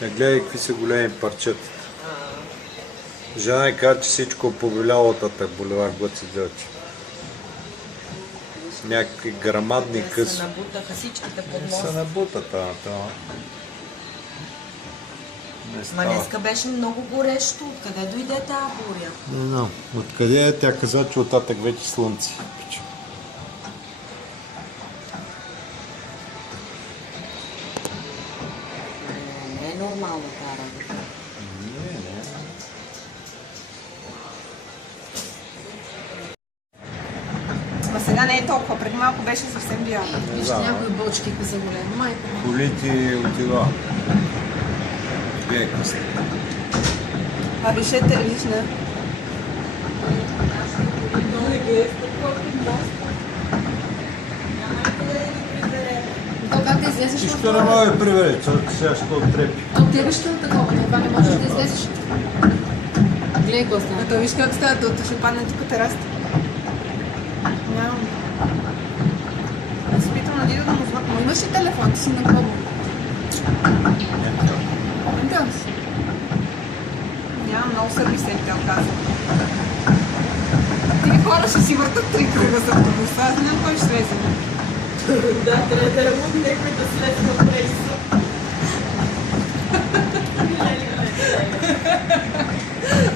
Гледай какви са големи парчета. Жена ми каза, че всичко по вилялотата боливар Гоци Делчев. Някакви грамадни къси. Се набутаха всичките под мост. Се набутата. Ма днеска беше много горещо. Откъде дойде тази буря? Не знам. Откъде е? Тя каза, че оттатък вече слънце. Не е нормално тази работа. Ма сега не е толкова, преди малко беше съвсем бяла. Вижте някои бочки, които са големи. Майко. Колите отива. Гледай късно. А решете лична. То как да излезеш? Всичко не мога да прибере, сега ще оттрепи. То тебе ще е такова, това не можеш да излезеш. Гледай какво става. Ето виж как става, то ще падне тук тераста. Нямам. Аз се питам на Дидо да му звъкна. Имаш ли телефон? Ти си на кого? Да. Нямам много сървисентел, казвам. Тия хора ще си въртат 3 кръга за автобуса, аз не знам кой ще слезе. Да, трябва да работи някой да след в рейса.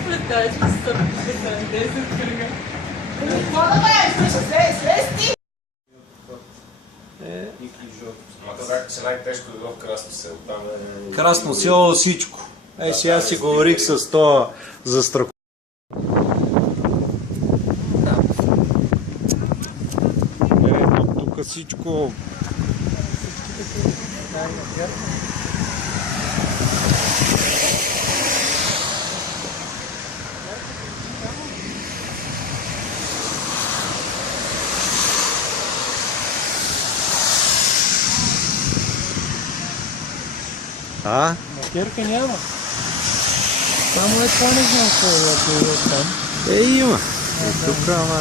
Представяш, че са 10 кръга. Какво да бъдеш? Ще слез ти! Че най-тежко е в Красно село. Там е... Красно село всичко. Сега си говорих с това за страху. Тук всичко. Макерка няма. Само е това не знам какво е там. Има. Тук, ама...